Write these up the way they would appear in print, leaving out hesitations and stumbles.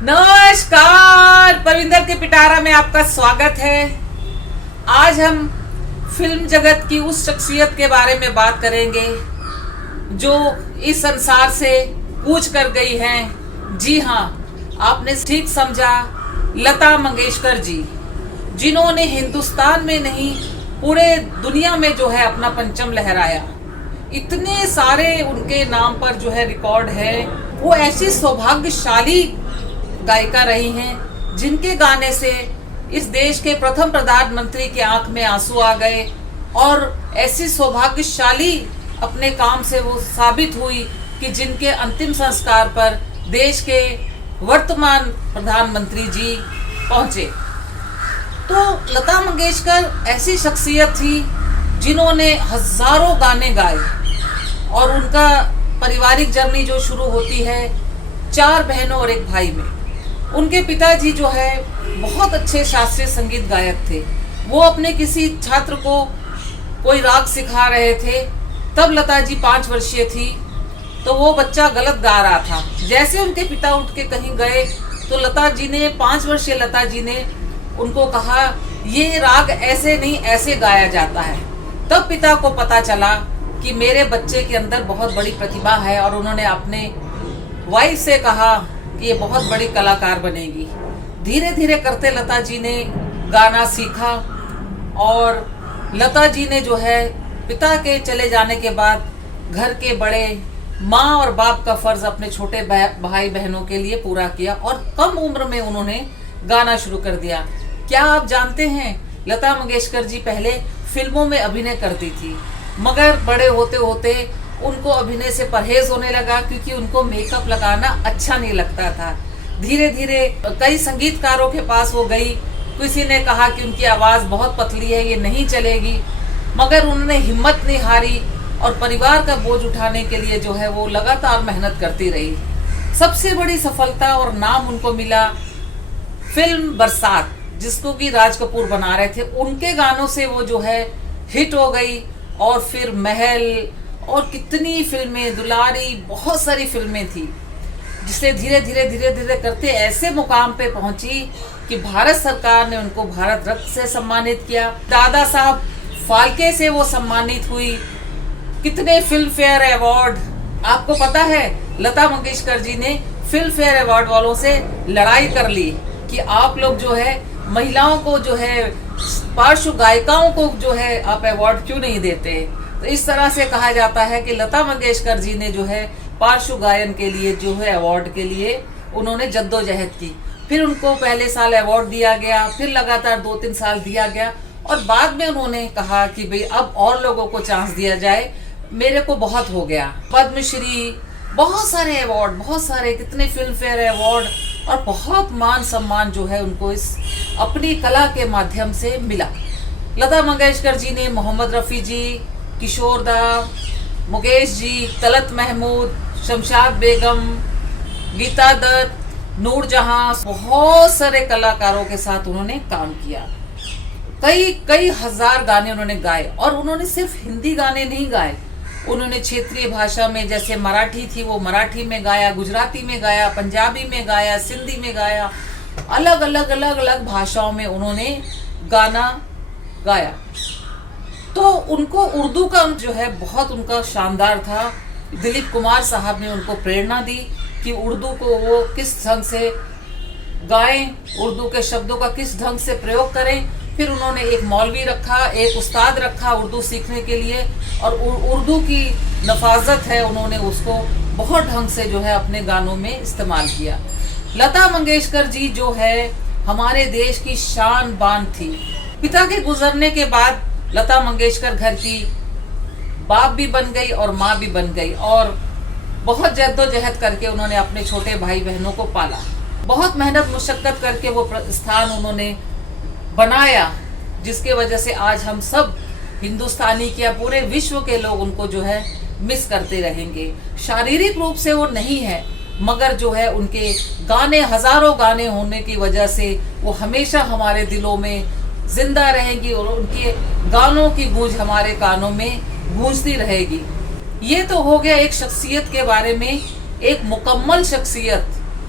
नमस्कार, परविंदर के पिटारा में आपका स्वागत है। आज हम फिल्म जगत की उस शख्सियत के बारे में बात करेंगे जो इस संसार से कूच कर गई हैं। जी हाँ, आपने ठीक समझा, लता मंगेशकर जी, जिन्होंने हिंदुस्तान में नहीं पूरे दुनिया में जो है अपना परचम लहराया। इतने सारे उनके नाम पर जो है रिकॉर्ड है। वो ऐसी सौभाग्यशाली गायिका रही हैं जिनके गाने से इस देश के प्रथम प्रधानमंत्री की आंख में आंसू आ गए, और ऐसी सौभाग्यशाली अपने काम से वो साबित हुई कि जिनके अंतिम संस्कार पर देश के वर्तमान प्रधानमंत्री जी पहुंचे। तो लता मंगेशकर ऐसी शख्सियत थी जिन्होंने हजारों गाने गाए, और उनका पारिवारिक जर्नी जो शुरू होती है 4 बहनों और 1 भाई में। उनके पिताजी जो है बहुत अच्छे शास्त्रीय संगीत गायक थे। वो अपने किसी छात्र को कोई राग सिखा रहे थे, तब लता जी 5 वर्षीय थी, तो वो बच्चा गलत गा रहा था। जैसे उनके पिता उठ के कहीं गए तो लता जी ने 5 वर्षीय लता जी ने उनको कहा, ये राग ऐसे नहीं ऐसे गाया जाता है। तब पिता को पता चला कि मेरे बच्चे के अंदर बहुत बड़ी प्रतिभा है, और उन्होंने अपने वाइफ से कहा कि ये बहुत बड़ी कलाकार बनेगी। धीरे धीरे करते लता जी ने गाना सीखा, और लता जी ने जो है पिता के चले जाने के बाद घर के बड़े माँ और बाप का फर्ज अपने छोटे भाई बहनों के लिए पूरा किया, और कम उम्र में उन्होंने गाना शुरू कर दिया। क्या आप जानते हैं, लता मंगेशकर जी पहले फिल्मों में अभिनय करती थी, मगर बड़े होते होते उनको अभिनय से परहेज होने लगा, क्योंकि उनको मेकअप लगाना अच्छा नहीं लगता था। धीरे धीरे कई संगीतकारों के पास वो गई। किसी ने कहा कि उनकी आवाज़ बहुत पतली है, ये नहीं चलेगी, मगर उन्होंने हिम्मत नहीं हारी, और परिवार का बोझ उठाने के लिए जो है वो लगातार मेहनत करती रही। सबसे बड़ी सफलता और नाम उनको मिला फिल्म बरसात, जिसको कि राज कपूर बना रहे थे। उनके गानों से वो जो है हिट हो गई, और फिर महल और कितनी फिल्में, दुलारी, बहुत सारी फिल्में थी, जिससे धीरे धीरे करते ऐसे मुकाम पे पहुंची कि भारत सरकार ने उनको भारत रत्न से सम्मानित किया। दादा साहब फाल्के से वो सम्मानित हुई। कितने फिल्म फेयर अवार्ड, आपको पता है लता मंगेशकर जी ने फिल्म फेयर अवार्ड वालों से लड़ाई कर ली कि आप लोग जो है महिलाओं को जो है पार्श्व गायिकाओं को जो है आप अवार्ड क्यों नहीं देते। तो इस तरह से कहा जाता है कि लता मंगेशकर जी ने जो है पार्श्व गायन के लिए जो है अवार्ड के लिए उन्होंने जद्दोजहद की। फिर उनको पहले साल अवार्ड दिया गया, फिर लगातार 2-3 साल दिया गया, और बाद में उन्होंने कहा कि भाई अब और लोगों को चांस दिया जाए, मेरे को बहुत हो गया। पद्मश्री, बहुत सारे अवार्ड, बहुत सारे, कितने फिल्म फेयर अवार्ड, और बहुत मान सम्मान जो है उनको इस अपनी कला के माध्यम से मिला। लता मंगेशकर जी ने मोहम्मद रफ़ी जी, किशोर दा, मुकेश जी, तलत महमूद, शमशाद बेगम, गीता दत्त, नूरजहां, बहुत सारे कलाकारों के साथ उन्होंने काम किया। कई हजार गाने उन्होंने गाए, और उन्होंने सिर्फ हिंदी गाने नहीं गाए, उन्होंने क्षेत्रीय भाषा में, जैसे मराठी थी वो मराठी में गाया, गुजराती में गाया, पंजाबी में गाया, सिंधी में गाया, अलग अलग भाषाओं में उन्होंने गाना गाया। तो उनको उर्दू का जो है बहुत उनका शानदार था। दिलीप कुमार साहब ने उनको प्रेरणा दी कि उर्दू को वो किस ढंग से गाएं, उर्दू के शब्दों का किस ढंग से प्रयोग करें। फिर उन्होंने एक मौलवी रखा, एक उस्ताद रखा उर्दू सीखने के लिए, और उर्दू की नफाजत है उन्होंने उसको बहुत ढंग से जो है अपने गानों में इस्तेमाल किया। लता मंगेशकर जी जो है हमारे देश की शान बान थी। पिता के गुजरने के बाद लता मंगेशकर घर की बाप भी बन गई और माँ भी बन गई, और बहुत जद्दोजहद करके उन्होंने अपने छोटे भाई बहनों को पाला। बहुत मेहनत मुशक्कत करके वो स्थान उन्होंने बनाया, जिसके वजह से आज हम सब हिंदुस्तानी क्या पूरे विश्व के लोग उनको जो है मिस करते रहेंगे। शारीरिक रूप से वो नहीं है, मगर जो है उनके गाने, हजारों गाने होने की वजह से वो हमेशा हमारे दिलों में जिंदा रहेंगी, और उनके गानों की गूंज हमारे कानों में गूंजती रहेगी। ये तो हो गया एक शख्सियत के बारे में, एक मुकम्मल शख्सियत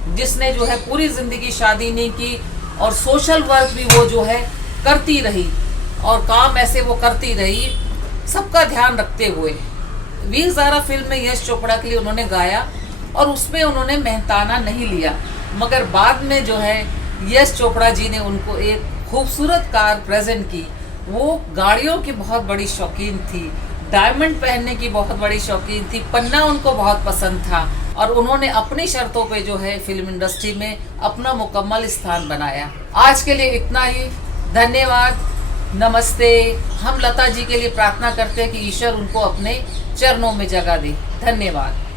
जिसने जो है पूरी जिंदगी शादी नहीं की और सोशल वर्क भी वो जो है करती रही और काम ऐसे वो करती रही सबका ध्यान रखते हुए। वीर ज़ारा फिल्म में यश चोपड़ा के लिए उन्होंने गाया और उसमें उन्होंने मेहनताना नहीं लिया, मगर बाद में जो है यश चोपड़ा जी ने उनको एक खूबसूरत कार प्रेजेंट की। वो गाड़ियों की बहुत बड़ी शौकीन थी, डायमंड पहनने की बहुत बड़ी शौकीन थी, पन्ना उनको बहुत पसंद था और उन्होंने अपनी शर्तों पे जो है फिल्म इंडस्ट्री में अपना मुकम्मल स्थान बनाया। आज के लिए इतना ही, धन्यवाद, नमस्ते। हम लता जी के लिए प्रार्थना करते हैं कि ईश्वर उनको अपने चरणों में जगह दे। धन्यवाद।